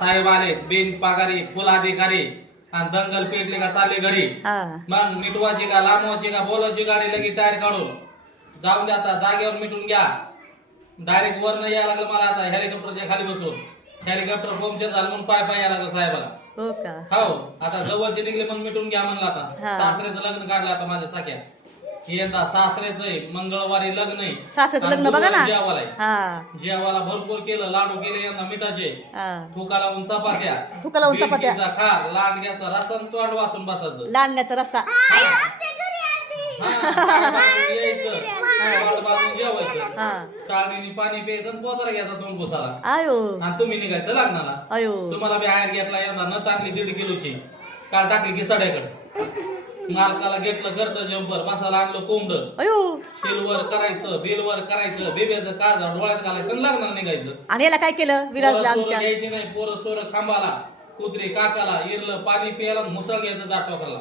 साहेब आले बिन पगारी फुल अधिकारी आणि दंगल पेटले का चालले घरी. मग मिटवायची का लांबवायची का बोलायची गाडी लगी टायर काढून जाऊन द्या. आता जागेवर मिटून घ्या. डायरेक्ट वर नाही यायला लागलं मला आता हेलिकॉप्टरच्या खाली बसून. हेलिकॉप्टर पंक्चर झालं म्हणून पाय पाय यायला लागलं साहेबाला. हो का? हो आता जवळचे निघले म्हणून मिटून घ्या म्हणलं. आता सासऱ्याचं लग्न काढलं आता माझ्या साख्या. यंदा सासऱ्याचं मंगळवारी लग्न आहे. सासऱ्याचं लग्न बघा ना. जेवायला भरपूर केलं. लाडू केले यंदा मिठाचे. ठुका लावून चपात्या. ठुका लावून चपात्या. खार लांडग्याचा रसा तोंड वासून बसायचं. लांडग्याचा रस्सा. चाळणीने पाणी प्यायचं पोतरा घ्यायचा तोंड पुसाला. आयो आणि तुम्ही निघायचं लग्नाला. आयो तुम्हाला बी हायर घेतला यंदा न टाकली 1.5 किलोची. काल टाकली की सड्याकडे. मालकाला घेतलं घरचं जंपर मसाला आणलं कोंबड. अयो शिलवर करायचं बिलवर करायचं बेब्याचं काळजा डोळ्यात घालायचं लग्नाला निघायचं. आणि याला काय केलं विराजला आमच्या? घ्यायची नाही. पोरं सोरं खांबाला कुत्रे काकाला इरलं पाणी प्यायला मुसळ घ्यायचं दाट टोकरला.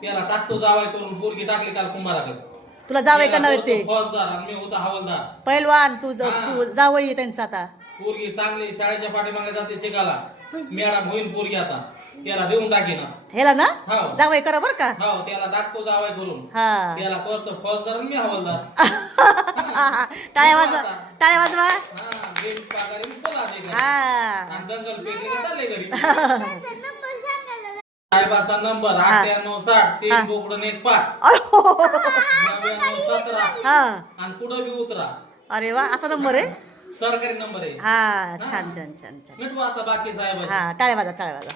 त्याला टाकतो जावाय करून पोरगी टाकली काल कुंभाराकडे. तुला जावई करणार ते फौजदार आणि मी होता हवालदार. पैलवान तू जावई त्यांचा. आता पोरगी चांगली शाळेच्या पाठीमागे जाते शिकायला. मॅडम होईल पोरगी आता. त्याला देऊन टाकी ना ह्याला ना जावई करा बर का. हो त्याला टाकतो जावाय करून. त्याला करतो फौजदार आणि मी हवालदार. टाळ्या वाजवा टाळ्या वाजवा. जंगल पेटले का चालले घरी. साहेबाचा नंबर 9860 3 बोकडन 1 पाट 9917 आणि पुढे बी उतरा. अरे वा असा नंबर आहे. सरकारी नंबर आहे. छान छान छान छान. मिटवा आता बाकी साहेब. टाळ्या वाजवा टाळ्या वाजवा.